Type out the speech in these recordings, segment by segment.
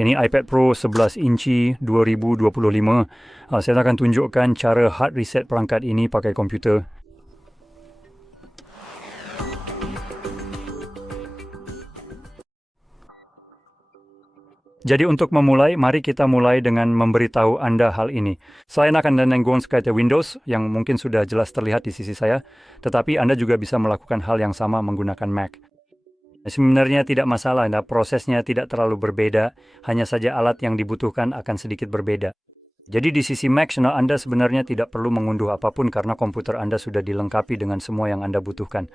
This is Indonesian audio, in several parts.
Ini iPad Pro 11 inci 2025. Saya akan tunjukkan cara hard reset perangkat ini pakai komputer. Jadi untuk memulai, mari kita mulai dengan memberitahu Anda hal ini. Selain akan menggabungkan sekalian Windows, yang mungkin sudah jelas terlihat di sisi saya, tetapi Anda juga bisa melakukan hal yang sama menggunakan Mac. Sebenarnya tidak masalah, prosesnya tidak terlalu berbeda, hanya saja alat yang dibutuhkan akan sedikit berbeda. Jadi di sisi Mac, Anda sebenarnya tidak perlu mengunduh apapun karena komputer Anda sudah dilengkapi dengan semua yang Anda butuhkan.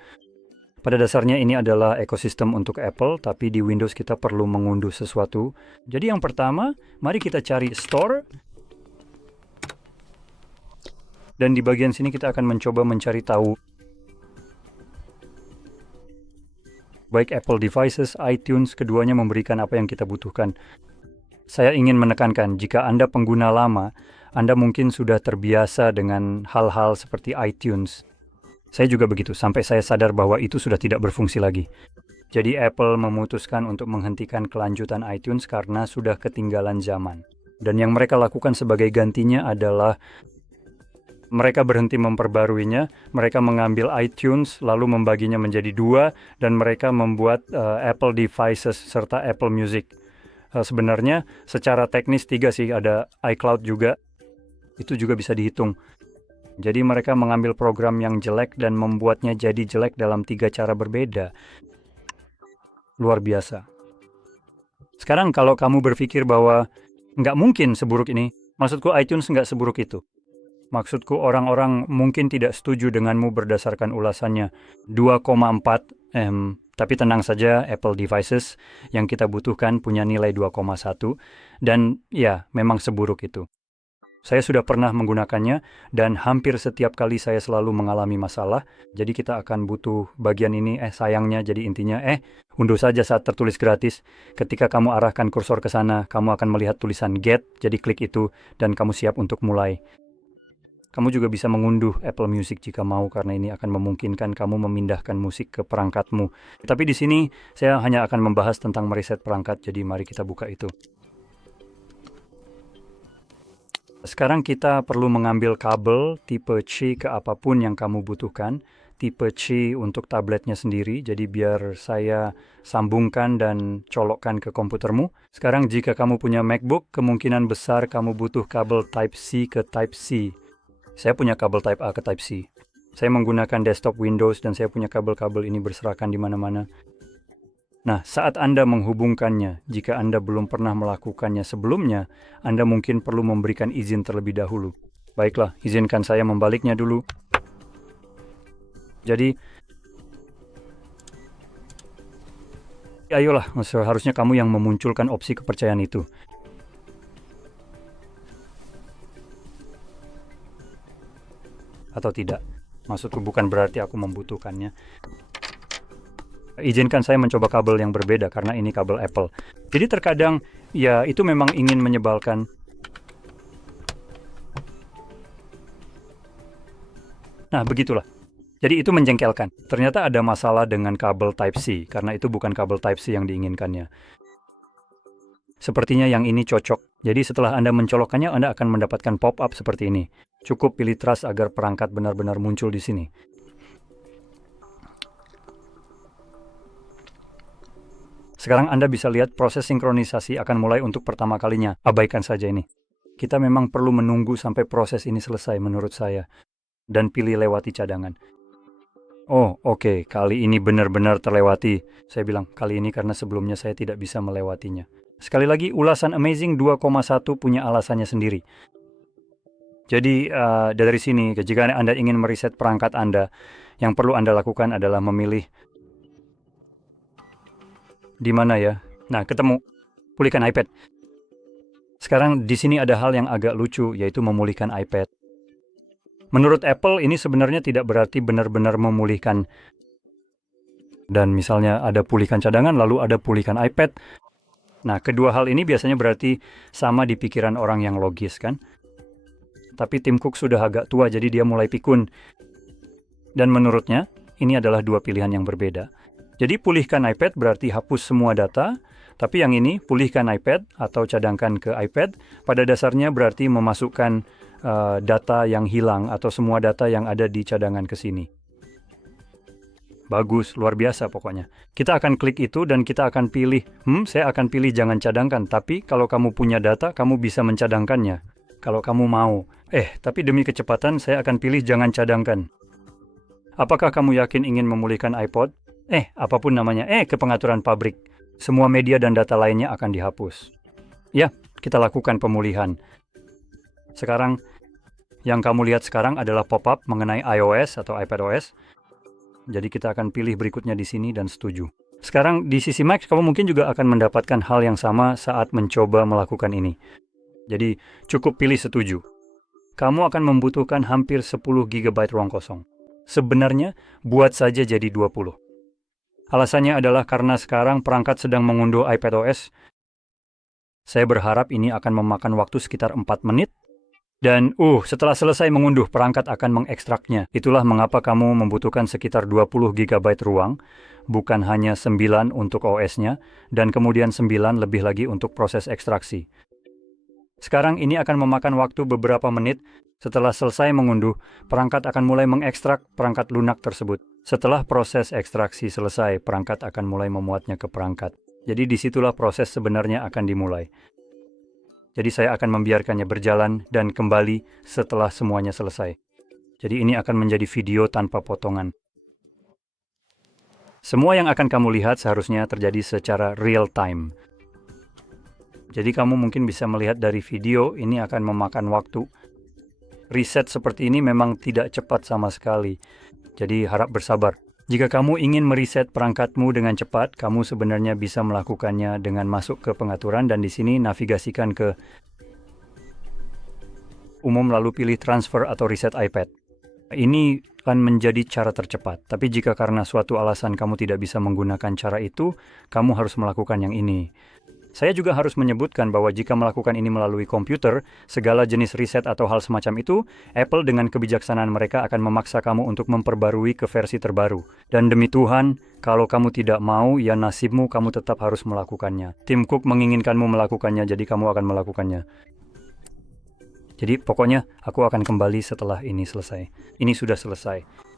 Pada dasarnya ini adalah ekosistem untuk Apple, tapi di Windows kita perlu mengunduh sesuatu. Jadi yang pertama, mari kita cari Store. Dan di bagian sini kita akan mencoba mencari tahu baik Apple devices, iTunes, keduanya memberikan apa yang kita butuhkan. Saya ingin menekankan, jika Anda pengguna lama, Anda mungkin sudah terbiasa dengan hal-hal seperti iTunes. Saya juga begitu, sampai saya sadar bahwa itu sudah tidak berfungsi lagi. Jadi Apple memutuskan untuk menghentikan kelanjutan iTunes karena sudah ketinggalan zaman. Dan yang mereka lakukan sebagai gantinya adalah mereka berhenti memperbaruinya, mereka mengambil iTunes lalu membaginya menjadi dua, dan mereka membuat Apple Devices serta Apple Music. Sebenarnya secara teknis tiga sih, ada iCloud juga, itu juga bisa dihitung. Jadi mereka mengambil program yang jelek dan membuatnya jadi jelek dalam 3 cara berbeda. Luar biasa. Sekarang kalau kamu berpikir bahwa nggak mungkin seburuk ini, maksudku iTunes nggak seburuk itu. Maksudku orang-orang mungkin tidak setuju denganmu berdasarkan ulasannya 2,4 M. Tapi tenang saja, Apple Devices yang kita butuhkan punya nilai 2,1 dan ya memang seburuk itu. Saya sudah pernah menggunakannya dan hampir setiap kali saya selalu mengalami masalah. Jadi kita akan butuh bagian ini, sayangnya jadi intinya, unduh saja saat tertulis gratis. Ketika kamu arahkan kursor ke sana, kamu akan melihat tulisan Get, jadi klik itu dan kamu siap untuk mulai. Kamu juga bisa mengunduh Apple Music jika mau karena ini akan memungkinkan kamu memindahkan musik ke perangkatmu. Tapi di sini saya hanya akan membahas tentang mereset perangkat, jadi mari kita buka itu. Sekarang kita perlu mengambil kabel tipe C ke apapun yang kamu butuhkan. Tipe C untuk tabletnya sendiri, jadi biar saya sambungkan dan colokkan ke komputermu. Sekarang jika kamu punya MacBook, kemungkinan besar kamu butuh kabel Type C ke Type C. Saya punya kabel Type A ke Type C. Saya menggunakan desktop Windows dan saya punya kabel-kabel ini berserakan di mana-mana. Nah, saat Anda menghubungkannya, jika Anda belum pernah melakukannya sebelumnya, Anda mungkin perlu memberikan izin terlebih dahulu. Baiklah, izinkan saya membaliknya dulu. Jadi, ayolah, seharusnya kamu yang memunculkan opsi kepercayaan itu. Atau tidak. Maksudku bukan berarti aku membutuhkannya. Izinkan saya mencoba kabel yang berbeda karena ini kabel Apple. Jadi terkadang, ya itu memang ingin menyebalkan. Nah, begitulah. Jadi itu menjengkelkan. Ternyata ada masalah dengan kabel Type-C, karena itu bukan kabel Type-C yang diinginkannya. Sepertinya yang ini cocok. Jadi setelah Anda mencolokkannya, Anda akan mendapatkan pop-up seperti ini. Cukup pilih trust agar perangkat benar-benar muncul di sini. Sekarang Anda bisa lihat proses sinkronisasi akan mulai untuk pertama kalinya. Abaikan saja ini. Kita memang perlu menunggu sampai proses ini selesai menurut saya. Dan pilih lewati cadangan. Oh, oke. Kali ini benar-benar terlewati. Saya bilang kali ini karena sebelumnya saya tidak bisa melewatinya. Sekali lagi, ulasan Amazing 2,1 punya alasannya sendiri. Jadi dari sini, jika Anda ingin mereset perangkat Anda, yang perlu Anda lakukan adalah memilih di mana ya? Nah, ketemu. Pulihkan iPad. Sekarang di sini ada hal yang agak lucu, yaitu memulihkan iPad. Menurut Apple, ini sebenarnya tidak berarti benar-benar memulihkan. Dan misalnya ada pulihkan cadangan, lalu ada pulihkan iPad. Nah, kedua hal ini biasanya berarti sama di pikiran orang yang logis, kan? Tapi Tim Cook sudah agak tua, jadi dia mulai pikun. Dan menurutnya, ini adalah dua pilihan yang berbeda. Jadi pulihkan iPad berarti hapus semua data, Tapi yang ini, pulihkan iPad atau cadangkan ke iPad, pada dasarnya berarti memasukkan data yang hilang atau semua data yang ada di cadangan ke sini. Bagus, luar biasa pokoknya. Kita akan klik itu dan kita akan pilih, saya akan pilih jangan cadangkan, tapi kalau kamu punya data, kamu bisa mencadangkannya. Kalau kamu mau. Tapi demi kecepatan, saya akan pilih jangan cadangkan. Apakah kamu yakin ingin memulihkan iPod? Apapun namanya, ke pengaturan pabrik. Semua media dan data lainnya akan dihapus. Ya, kita lakukan pemulihan. Sekarang, yang kamu lihat sekarang adalah pop-up mengenai iOS atau iPadOS. Jadi kita akan pilih berikutnya di sini dan setuju. Sekarang di sisi Mac, kamu mungkin juga akan mendapatkan hal yang sama saat mencoba melakukan ini. Jadi cukup pilih setuju. Kamu akan membutuhkan hampir 10 GB ruang kosong. Sebenarnya, buat saja jadi 20. Alasannya adalah karena sekarang perangkat sedang mengunduh iPadOS. Saya berharap ini akan memakan waktu sekitar 4 menit. Dan setelah selesai mengunduh, perangkat akan mengekstraknya. Itulah mengapa kamu membutuhkan sekitar 20 GB ruang, bukan hanya 9 untuk OS-nya, dan kemudian 9 lebih lagi untuk proses ekstraksi. Sekarang ini akan memakan waktu beberapa menit. Setelah selesai mengunduh, perangkat akan mulai mengekstrak perangkat lunak tersebut. Setelah proses ekstraksi selesai, perangkat akan mulai memuatnya ke perangkat. Jadi disitulah proses sebenarnya akan dimulai. Jadi saya akan membiarkannya berjalan dan kembali setelah semuanya selesai. Jadi ini akan menjadi video tanpa potongan. Semua yang akan kamu lihat seharusnya terjadi secara real time. Jadi kamu mungkin bisa melihat dari video, ini akan memakan waktu. Reset seperti ini memang tidak cepat sama sekali. Jadi harap bersabar. Jika kamu ingin mereset perangkatmu dengan cepat, kamu sebenarnya bisa melakukannya dengan masuk ke pengaturan dan di sini navigasikan ke umum lalu pilih transfer atau reset iPad. Ini akan menjadi cara tercepat. Tapi jika karena suatu alasan kamu tidak bisa menggunakan cara itu, kamu harus melakukan yang ini. Saya juga harus menyebutkan bahwa jika melakukan ini melalui komputer, segala jenis riset atau hal semacam itu, Apple dengan kebijaksanaan mereka akan memaksa kamu untuk memperbarui ke versi terbaru. Dan demi Tuhan, kalau kamu tidak mau, ya nasibmu, kamu tetap harus melakukannya. Tim Cook menginginkanmu melakukannya, jadi kamu akan melakukannya. Jadi pokoknya aku akan kembali setelah ini selesai. Ini sudah selesai.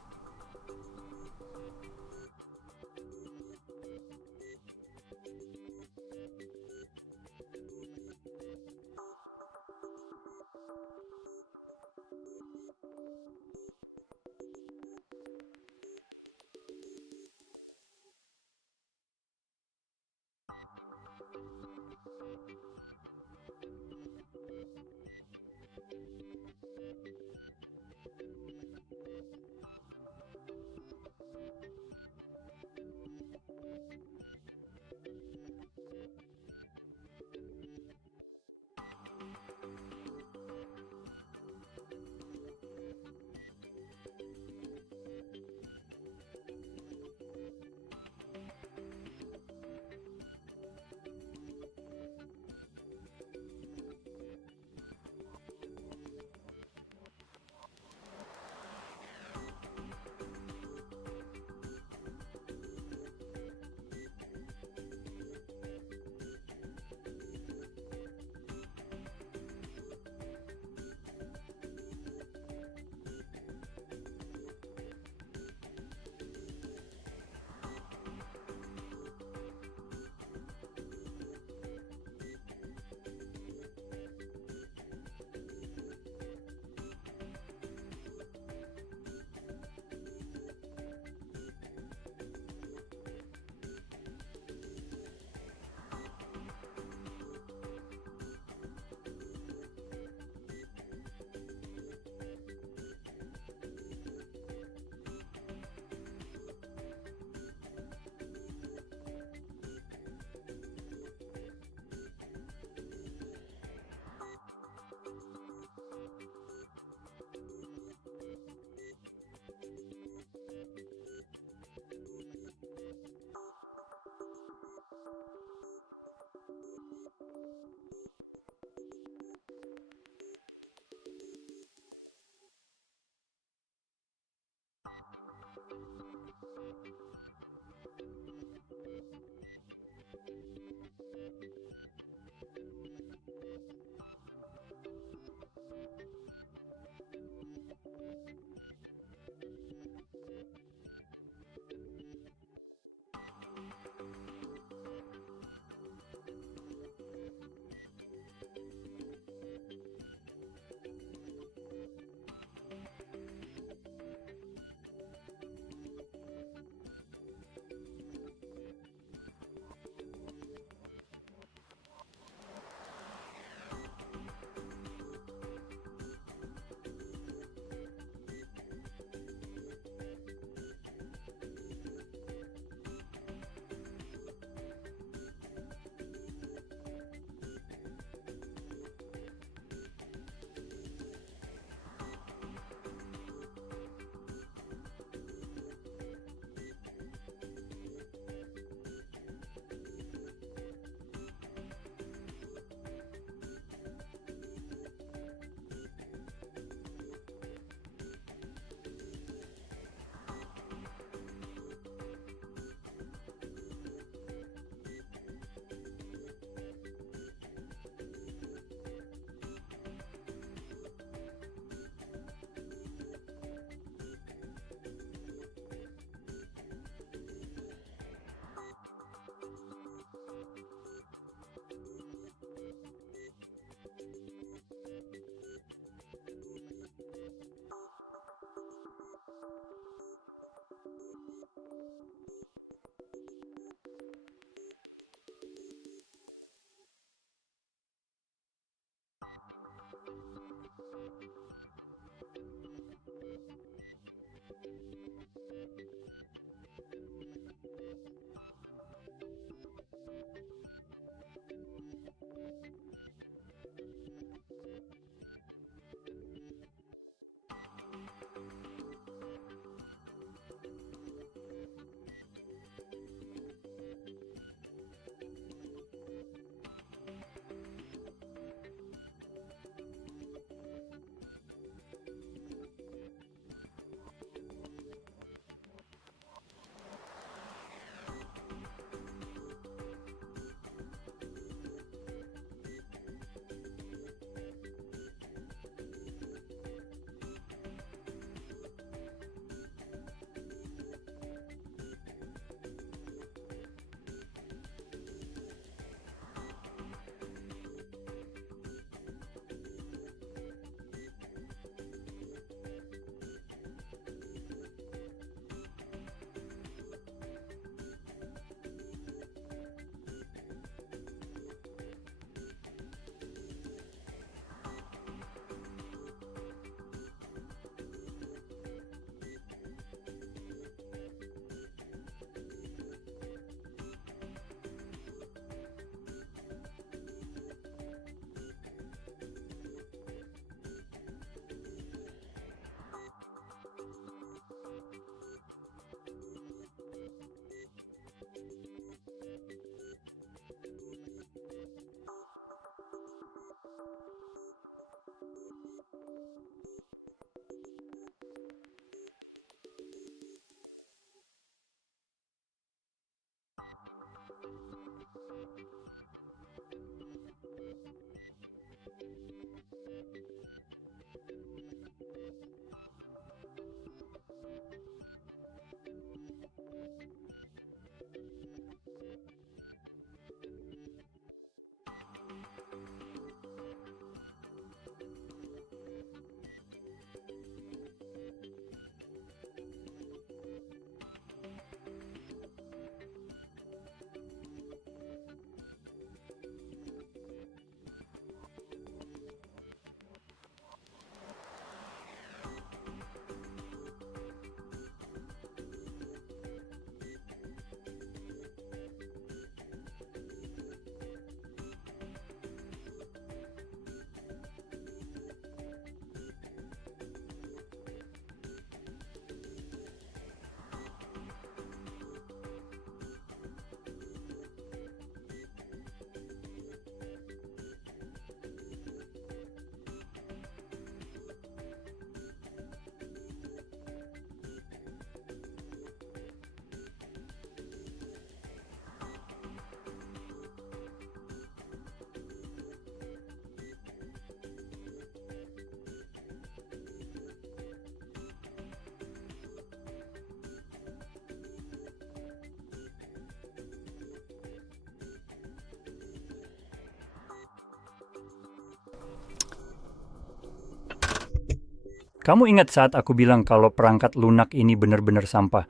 Kamu ingat saat aku bilang kalau perangkat lunak ini benar-benar sampah?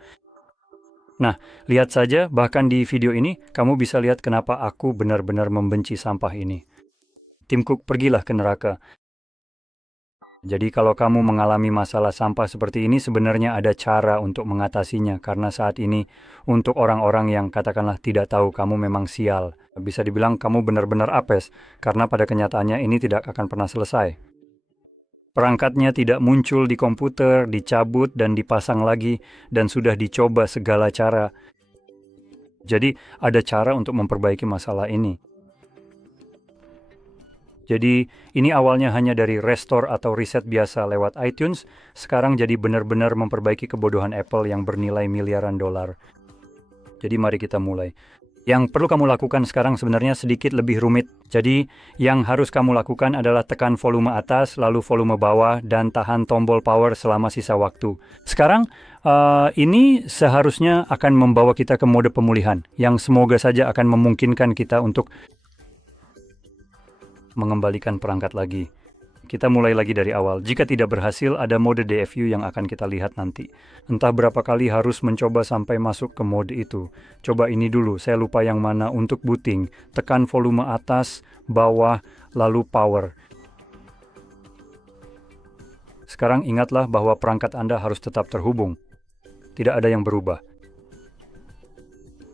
Nah, lihat saja, bahkan di video ini, kamu bisa lihat kenapa aku benar-benar membenci sampah ini. Tim Cook, pergilah ke neraka. Jadi kalau kamu mengalami masalah sampah seperti ini, sebenarnya ada cara untuk mengatasinya. Karena saat ini, untuk orang-orang yang katakanlah tidak tahu kamu memang sial. Bisa dibilang kamu benar-benar apes, karena pada kenyataannya ini tidak akan pernah selesai. Perangkatnya tidak muncul di komputer, dicabut dan dipasang lagi, dan sudah dicoba segala cara. Jadi, ada cara untuk memperbaiki masalah ini. Jadi, ini awalnya hanya dari restore atau reset biasa lewat iTunes, sekarang jadi benar-benar memperbaiki kebodohan Apple yang bernilai miliaran dolar. Jadi, mari kita mulai. Yang perlu kamu lakukan sekarang sebenarnya sedikit lebih rumit. Jadi, yang harus kamu lakukan adalah tekan volume atas, lalu volume bawah, dan tahan tombol power selama sisa waktu. Sekarang, ini seharusnya akan membawa kita ke mode pemulihan, yang semoga saja akan memungkinkan kita untuk mengembalikan perangkat lagi. Kita mulai lagi dari awal. Jika tidak berhasil, ada mode DFU yang akan kita lihat nanti. Entah berapa kali harus mencoba sampai masuk ke mode itu. Coba ini dulu, saya lupa yang mana untuk booting. Tekan volume atas, bawah, lalu power. Sekarang ingatlah bahwa perangkat Anda harus tetap terhubung. Tidak ada yang berubah.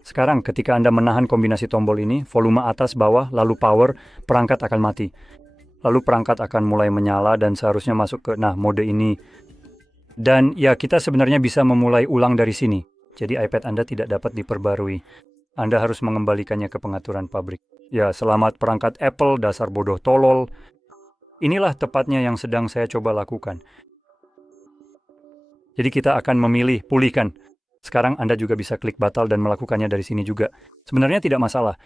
Sekarang ketika Anda menahan kombinasi tombol ini, volume atas, bawah, lalu power, perangkat akan mati. Lalu perangkat akan mulai menyala dan seharusnya masuk ke mode ini. Dan ya, kita sebenarnya bisa memulai ulang dari sini. Jadi iPad Anda tidak dapat diperbarui. Anda harus mengembalikannya ke pengaturan pabrik. Ya, selamat perangkat Apple, dasar bodoh tolol. Inilah tepatnya yang sedang saya coba lakukan. Jadi kita akan memilih pulihkan. Sekarang Anda juga bisa klik batal dan melakukannya dari sini juga. Sebenarnya tidak masalah.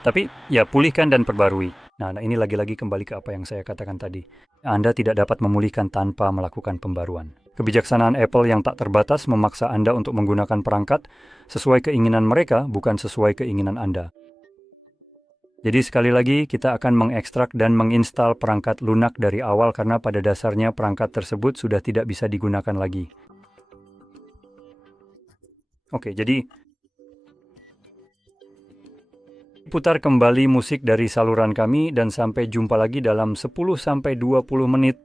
Tapi ya, pulihkan dan perbarui. Nah, ini lagi-lagi kembali ke apa yang saya katakan tadi. Anda tidak dapat memulihkan tanpa melakukan pembaruan. Kebijaksanaan Apple yang tak terbatas memaksa Anda untuk menggunakan perangkat sesuai keinginan mereka, bukan sesuai keinginan Anda. Jadi sekali lagi, kita akan mengekstrak dan menginstal perangkat lunak dari awal karena pada dasarnya perangkat tersebut sudah tidak bisa digunakan lagi. Oke, jadi putar kembali musik dari saluran kami dan sampai jumpa lagi dalam 10-20 menit.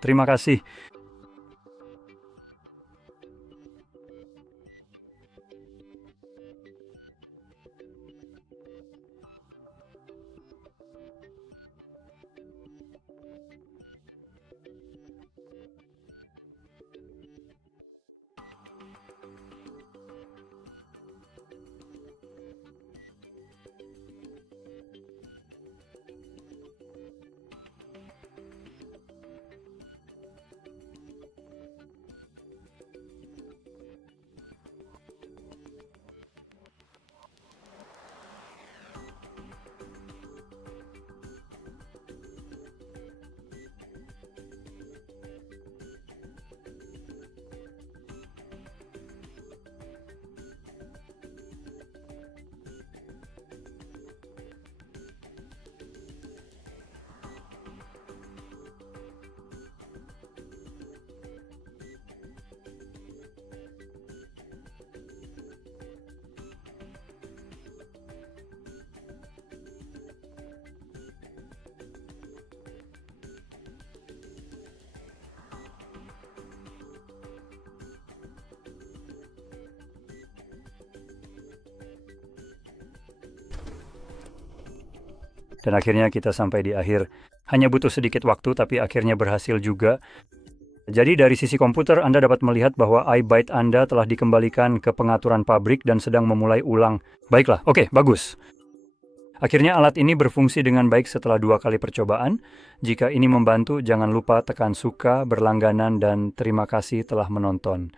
Terima kasih. Dan akhirnya kita sampai di akhir. Hanya butuh sedikit waktu, tapi akhirnya berhasil juga. Jadi dari sisi komputer, Anda dapat melihat bahwa iByte Anda telah dikembalikan ke pengaturan pabrik dan sedang memulai ulang. Baiklah, oke, bagus. Akhirnya alat ini berfungsi dengan baik setelah 2 kali percobaan. Jika ini membantu, jangan lupa tekan suka, berlangganan, dan terima kasih telah menonton.